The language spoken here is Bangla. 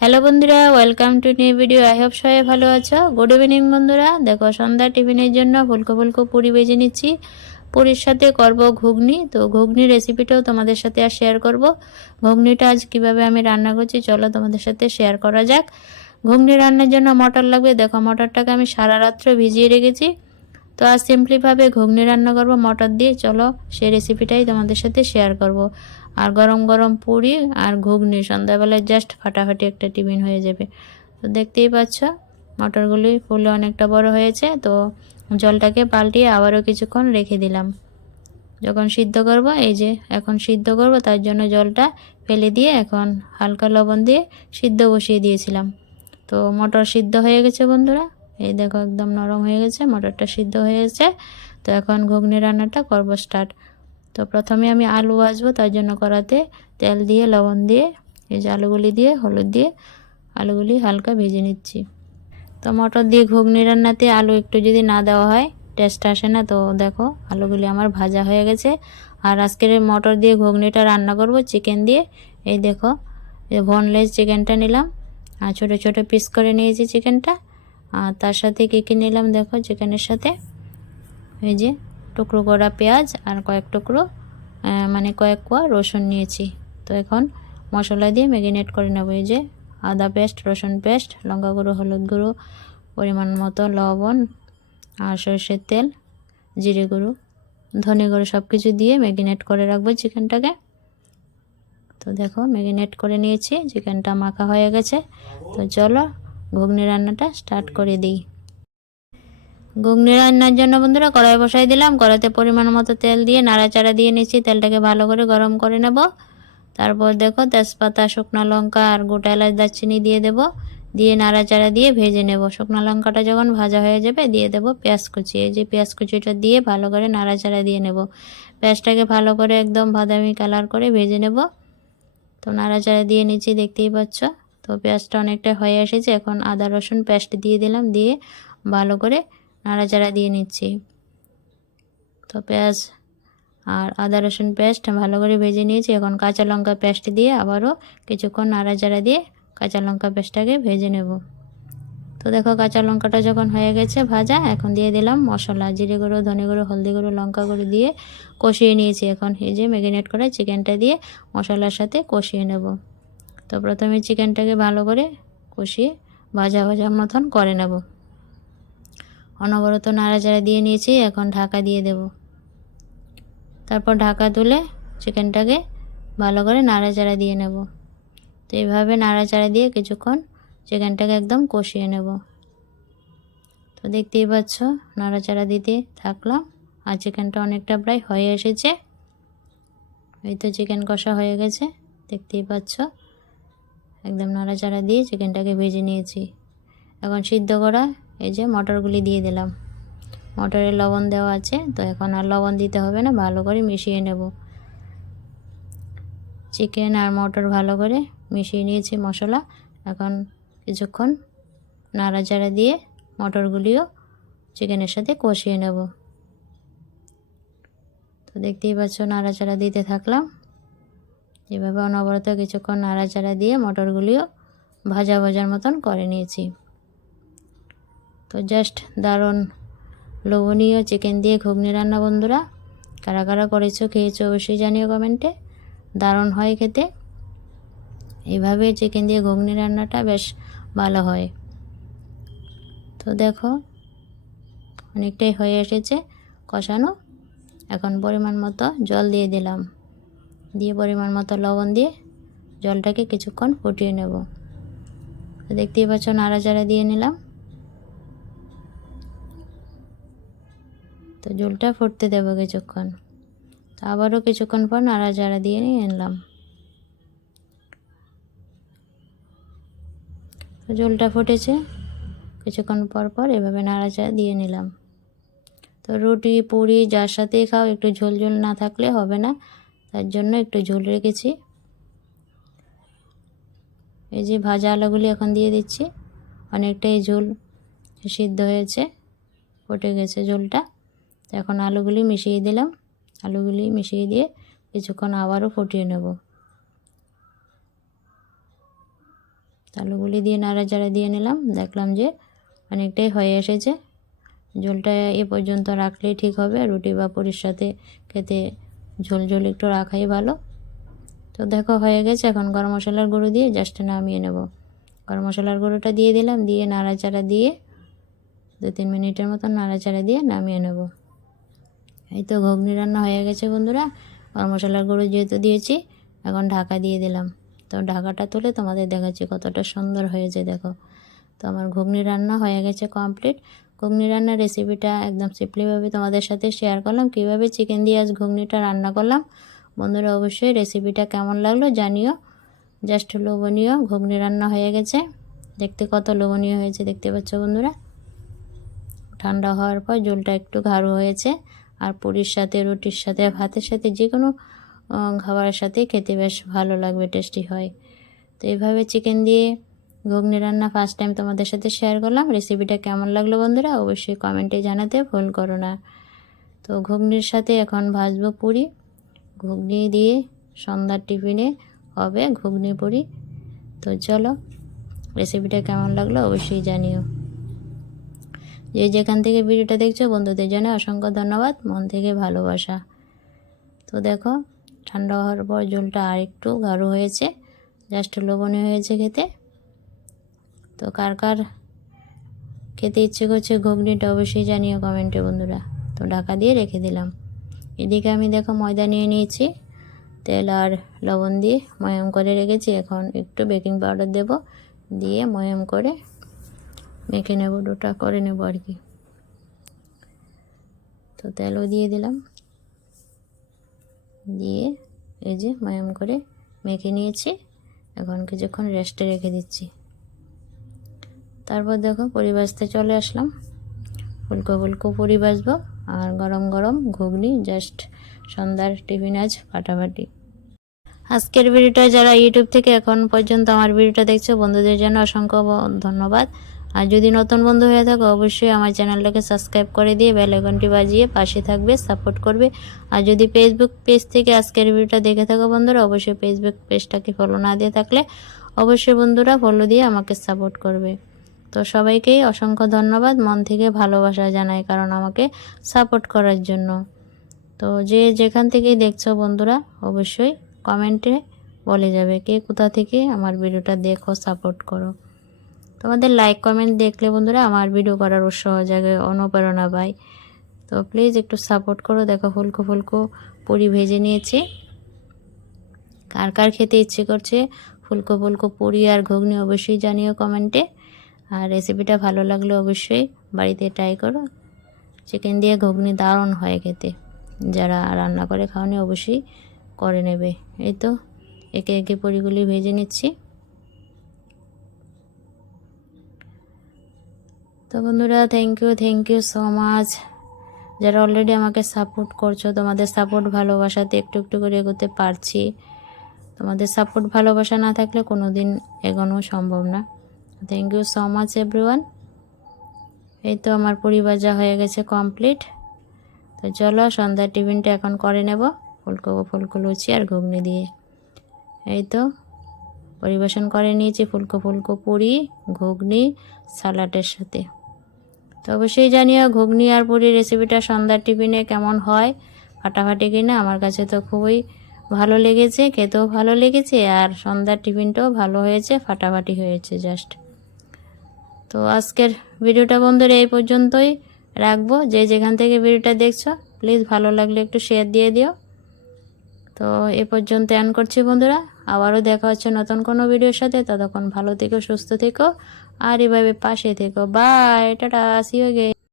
হ্যালো বন্ধুরা welcome to new video I hope সবাই ভালো আছো। গুড ইভিনিং বন্ধুরা। দেখো, সন্ধ্যা টিফিনের জন্য ফুলকো ফুলকো পুরি ভেজে নিচ্ছি। পুরীর সাথে করব ঘুগনি। তো ঘুগনি রেসিপিটাও তোমাদের সাথে আর শেয়ার করব। ঘুগনিটা আজ কীভাবে আমি রান্না করছি, চলো তোমাদের সাথে শেয়ার করা যাক। ঘুগনি রান্নার জন্য মটর লাগবে। দেখো, মটরটাকে আমি সারা রাত্র ভিজিয়ে রেখেছি। তো আজ সিম্পলিভাবে ঘুগনি রান্না করব মটর দিয়ে। চলো সেই রেসিপিটাই তোমাদের সাথে শেয়ার করব। আর গরম গরম পুরি আর ঘুগনি। সন্ধ্যাবেলায় জাস্ট ফাটাফাটি একটা টিফিন হয়ে যাবে। তো দেখতেই পাচ্ছ, মটরগুলি ফুলে অনেকটা বড় হয়েছে, তো জলটাকে পাল্টিয়ে আবারও কিছুক্ষণ রেখে দিলাম। যখন সিদ্ধ করব, এই যে এখন সিদ্ধ করব, তার জন্য জলটা ফেলে দিয়ে এখন হালকা লবণ দিয়ে সিদ্ধ বসিয়ে দিয়েছিলাম। তো মটর সিদ্ধ হয়ে গেছে বন্ধুরা। এই দেখো একদম নরম হয়ে গেছে, মটরটা সিদ্ধ হয়ে গেছে। তো এখন ঘুগনি রান্নাটা করব স্টার্ট তো প্রথমে আমি আলু ভাজবো, তার জন্য করাতে তেল দিয়ে, লবণ দিয়ে, এই যে আলুগুলি দিয়ে, হলুদ দিয়ে আলুগুলি হালকা ভেজে নিচ্ছি। তো মটর দিয়ে ঘুগনি রান্নাতে আলু একটু যদি না দেওয়া হয় টেস্ট আসে না, তো দেখো আলুগুলি আমার ভাজা হয়ে গেছে। আর আজকের মটর দিয়ে ঘুগনিটা রান্না করব চিকেন দিয়ে। এই দেখো ভনলেস চিকেনটা নিলাম। আর ছোটো ছোটো পিস করে নিয়েছি চিকেনটা আর তার সাথে কী কী নিলাম দেখো চিকেনের সাথে। এই যে টুকরো করা পেঁয়াজ আর কয়েক টুকরো মানে কয়েক কোয়া রসুন নিয়েছি। তো এখন মশলা দিয়ে ম্যাগিনেট করে নেব এই যে আদা পেস্ট, রসুন পেস্ট, লঙ্কা গুঁড়ো, হলুদ গুঁড়ো, পরিমাণ মতো লবণ আর সরষের তেল, জিরে গুঁড়ো, ধনে গুঁড়ো সব কিছু দিয়ে ম্যাগিনেট করে রাখব চিকেনটাকে। তো দেখো ম্যাগিনেট করে নিয়েছি, চিকেনটা মাখা হয়ে গেছে। তো চলো ঘুগনি রান্নাটা স্টার্ট করে দিই। ঘুগনি রান্নার জন্য বন্ধুরা কড়াই বসাই দিলাম। কড়াইতে পরিমাণ মতো তেল দিয়ে নাড়াচাড়া দিয়ে নিচ্ছি। তেলটাকে ভালো করে গরম করে নেব। তারপর দেখো তেজপাতা, শুকনো লঙ্কা আর গোটা এলাচ দারচিনি দিয়ে দেব। দিয়ে নাড়াচাড়া দিয়ে ভেজে নেব। শুকনো লঙ্কাটা যখন ভাজা হয়ে যাবে দিয়ে দেব পেঁয়াজ কুচি। এই যে পেঁয়াজ কুচিটা দিয়ে ভালো করে নাড়াচাড়া দিয়ে নেব। পেঁয়াজটাকে ভালো করে একদম বাদামি কালার করে ভেজে নেব। তো নাড়াচাড়া দিয়ে নিচ্ছি, দেখতেই পাচ্ছ? তো পেঁয়াজটা অনেকটা হয়ে এসেছে। এখন আদা রসুন পেস্ট দিয়ে দিলাম। দিয়ে ভালো করে নাড়াচাড়া দিয়ে নিচ্ছি। তো পেঁয়াজ আর আদা রসুন পেস্ট ভালো করে ভেজে নিয়েছি। এখন কাঁচা লঙ্কা পেস্ট দিয়ে আবারও কিছুক্ষণ নাড়াচাড়া দিয়ে কাঁচা লঙ্কা পেস্টটাকে ভেজে নেব। তো দেখো কাঁচা লঙ্কাটা যখন হয়ে গেছে ভাজা, এখন দিয়ে দিলাম মশলা। জিরে গুঁড়ো, ধনে গুঁড়ো, হলদি গুঁড়ো, লঙ্কা গুঁড়ো দিয়ে কষিয়ে নিয়েছি। এখন এই যে ম্যাগিনেট করা চিকেনটা দিয়ে মশলার সাথে কষিয়ে নেব। তো প্রথমে চিকেনটাকে ভালো করে কষিয়ে ভাজা ভাজা মতন করে নেব। অনবরত নাড়াচাড়া দিয়ে নিয়েছি, এখন ঢাকা দিয়ে দেব। তারপর ঢাকা তুলে চিকেনটাকে ভালো করে নাড়াচাড়া দিয়ে নেব। তো এইভাবে নাড়াচাড়া দিয়ে কিছুক্ষণ চিকেনটাকে একদম কষিয়ে নেব। তো দেখতেই পাচ্ছ, নাড়াচাড়া দিতে থাকলাম, আর চিকেনটা অনেকটা প্রায় হয়ে এসেছে। এই তো চিকেন কষা হয়ে গেছে, দেখতেই পাচ্ছ, একদম নাড়াচাড়া দিয়ে চিকেনটাকে ভেজে নিয়েছি। এখন সিদ্ধ করা এই যে মটরগুলি দিয়ে দিলাম। মটরে লবণ দেওয়া আছে, তো এখন আর লবণ দিতে হবে না, ভালো করে মিশিয়ে নেব। চিকেন আর মটর ভালো করে মিশিয়ে নিয়েছি মশলা। এখন কিছুক্ষণ নাড়াচাড়া দিয়ে মটরগুলিও চিকেনের সাথে কষিয়ে নেব। তো দেখতেই পাচ্ছ নাড়াচাড়া দিতে থাকলাম। এভাবে অনবরত কিছুক্ষণ নাড়াচাড়া দিয়ে মটরগুলিও ভাজা ভাজার মতন করে নিয়েছি। তো জাস্ট দারুণ লোভনীয় চিকেন দিয়ে ঘুগনি রান্না বন্ধুরা। কারা কারা করেছ, খেয়েছো অবশ্যই জানিও কমেন্টে দারুণ হয় খেতে। এভাবে চিকেন দিয়ে ঘুগনি রান্নাটা বেশ ভালো হয়। তো দেখো, অনেকটাই হয়ে এসেছে কষানো। এখন পরিমাণ মতো জল দিয়ে দিলাম। দিয়ে পরিমাণ মতো লবণ দিয়ে জলটাকে কিছুক্ষণ ফুটিয়ে নেব। দেখতেই পাচ্ছ, নাড়াচাড়া দিয়ে নিলাম। তো জলটা ফুটতে দেবো কিছুক্ষণ। তো আবারও কিছুক্ষণ পর নাড়া নাড়াচাড়া দিয়ে নিয়ে এনলাম তো জলটা ফুটেছে। কিছুক্ষণ পর পর এভাবে নাড়া নাড়াচাড়া দিয়ে নিলাম। তো রুটি, পুরি যার সাথেই খাও, একটু ঝোল ঝোল না থাকলে হবে না। তার জন্য একটু ঝোল রেখেছি। এই যে ভাজা আলুগুলি এখন দিয়ে দিচ্ছি। অনেকটাই ঝোল সিদ্ধ হয়েছে, ফুটে গেছে ঝোলটা। এখন আলুগুলি মিশিয়ে দিলাম। আলুগুলি মিশিয়ে দিয়ে কিছুক্ষণ আবারও ফুটিয়ে নেব। আলুগুলি দিয়ে নাড়াচাড়া দিয়ে নিলাম। দেখলাম যে অনেকটাই হয়ে এসেছে। ঝোলটা এ পর্যন্ত রাখলেই ঠিক হবে। রুটি বা পুরির সাথে খেতে ঝোল ঝোল একটু রাখাই ভালো। তো দেখো হয়ে গেছে। এখন গরম মশলার গুঁড়ো দিয়ে জাস্ট নামিয়ে নেব। গরম মশলার গুঁড়োটা দিয়ে দিলাম। দিয়ে নাড়াচাড়া দিয়ে দু তিন মিনিটের মতন নাড়াচাড়া দিয়ে নামিয়ে নেব। এই তো ঘুগনি রান্না হয়ে গেছে বন্ধুরা। গরম মশলার গুঁড়ো যেহেতু দিয়েছি, এখন ঢাকা দিয়ে দিলাম। তো ঢাকাটা তুলে তোমাদের দেখাচ্ছি কতটা সুন্দর হয়েছে, দেখো। তো আমার ঘুগনি রান্না হয়ে গেছে কমপ্লিট ঘুগনি রান্নার রেসিপিটা একদম সিম্পলিভাবে তোমাদের সাথে শেয়ার করলাম। কীভাবে চিকেন দিয়ে আজ ঘুগনিটা রান্না করলাম, বন্ধুরা অবশ্যই রেসিপিটা কেমন লাগল জানিও। জাস্ট লোভনীয় ঘুগনি রান্না হয়ে গেছে। দেখতে কত লোভনীয় হয়েছে, দেখতে পাচ্ছ বন্ধুরা। ঠান্ডা হওয়ার পর জলটা একটু গাঢ় হয়েছে। আর পুরীর সাথে, রুটির সাথে ভাতের সাথে যে কোনো খাবারের সাথে খেতে বেশ ভালো লাগবে টেস্টি হয়। তো এইভাবে চিকেন দিয়ে ঘুগনি রান্না ফার্স্ট টাইম তোমাদের সাথে শেয়ার করলাম। রেসিপিটা কেমন লাগল বন্ধুরা? অবশ্যই কমেন্টে জানাতে ভুল করো না। তো ঘুগনির সাথে এখন ভাজবো পুরি। ঘুগনি দিয়ে সন্ধ্যার টিফিনে হবে ঘুগনি পুরি। তো চলো রেসিপিটা কেমন লাগল অবশ্যই জানিও। যে যেখান থেকে ভিডিওটা দেখছ, বন্ধুদের জন্য অসংখ্য ধন্যবাদ, মন থেকে ভালোবাসা। তো দেখো, ঠান্ডা হওয়ার পর জলটা আর একটু গাঢ় হয়েছে, জাস্ট লবণীয় হয়েছে খেতে। তো কার কার খেতে ইচ্ছে করছে ঘুগনিটা অবশ্যই জানিও কমেন্টে বন্ধুরা। তো ঢাকা দিয়ে রেখে দিলাম। এদিকে আমি দেখো ময়দা নিয়ে নিয়েছি, তেল আর লবণ দিয়ে ময়ম করে রেখেছি। এখন একটু বেকিং পাউডার দেব, দিয়ে ময়ম করে মেখে নেব, ডোটা করে নেব আর কি। তো তেলও দিয়ে দিলাম। দিয়ে এই যে ময়ম করে মেখে নিয়েছি। এখন কিছুক্ষণ রেস্টে রেখে দিচ্ছি। তারপর দেখো পরিবাসতে চলে আসলাম। ফুলকো ফুলকো পুরি ভাজবো আর গরম গরম ঘুগনি, জাস্ট সন্ধ্যার টিফিন আজ ফাটাফাটি। আজকের ভিডিওটা যারা ইউটিউব থেকে এখন পর্যন্ত আমার ভিডিওটা দেখছ, বন্ধুদের জন্য অসংখ্য ধন্যবাদ। আর যদি নতুন বন্ধু হয়ে থাকো, অবশ্যই আমার চ্যানেলটাকে সাবস্ক্রাইব করে দিয়ে বেল আইকনটি বাজিয়ে পাশে থাকবে, সাপোর্ট করবে। আর যদি ফেসবুক পেজ থেকে আজকের ভিডিওটা দেখে থাকো বন্ধুরা, অবশ্যই ফেসবুক পেজটাকে ফলো না দিয়ে থাকলে অবশ্যই বন্ধুরা ফলো দিয়ে আমাকে সাপোর্ট করবে। তো সবাইকেই অসংখ্য ধন্যবাদ, মন থেকে ভালোবাসা জানাই কারণ আমাকে সাপোর্ট করার জন্য। তো যে যেখান থেকেই দেখছ বন্ধুরা, অবশ্যই কমেন্টে বলে যাবে, কে কোথা থেকে আমার ভিডিওটা দেখো সাপোর্ট করো। তোমাদের লাইক কমেন্ট দেখলে বন্ধুরা আমার ভিডিও করার উৎসাহ জায়গায় অনুপ্রেরণা পাই। তো প্লিজ একটু সাপোর্ট করো। দেখো ফুলকো ফুলকো পুরি ভেজে নিয়েছি। কার কার খেতে ইচ্ছে করছে ফুলকো ফুলকো পুরি আর ঘুগনি অবশ্যই জানিও কমেন্টে আর রেসিপিটা ভালো লাগলে অবশ্যই বাড়িতে ট্রাই করো। চিকেন দিয়ে ঘুগনি দারুণ হয় খেতে। যারা রান্না করে খাওয়ানি অবশ্যই করে নেবে। এই তো একে একে পুরিগুলি ভেজে নিচ্ছি। তো বন্ধুরা thank you thank you so much যারা অলরেডি আমাকে সাপোর্ট করছ, তোমাদের সাপোর্ট ভালোবাসাতে একটু একটু করে এগোতে পারছি। তোমাদের সাপোর্ট ভালোবাসা না থাকলে কোনো দিন এগোনো সম্ভব না। Thank you so much everyone এই তো আমার পরিবার যা হয়ে গেছে কমপ্লিট তো চলো সন্ধ্যার টিফিনটা এখন করে নেব, ফুলকো ফুলকো লুচি আর ঘুগনি দিয়ে। এই তো, পরিবেশন করে নিয়েছি, ফুলকো ফুলকো পুরি, ঘুগনি, সালাডের সাথে। তো অবশ্যই জানিও ঘুগনি আর পুরি রেসিপিটা সন্ধ্যার টিফিনে কেমন হয়? ফাটাফাটি কিনা? আমার কাছে তো খুবই ভালো লেগেছে, খেতেও ভালো লেগেছে, আর সন্ধ্যার টিফিনটাও ভালো হয়েছে, ফাটাফাটি হয়েছে জাস্ট তো আজকের ভিডিওটা বন্ধুরা এই পর্যন্তই রাখব। যে যেখান থেকে ভিডিওটা দেখছ প্লিজ ভালো লাগলে একটু শেয়ার দিয়ে দিও। তো এ পর্যন্ত অ্যান করছি বন্ধুরা। আবারও দেখা হচ্ছে নতুন কোনো ভিডিওর সাথে। ততক্ষণ ভালো থেকো, সুস্থ থেকো। আর এভাবে পাশে থেকো। By tata C gay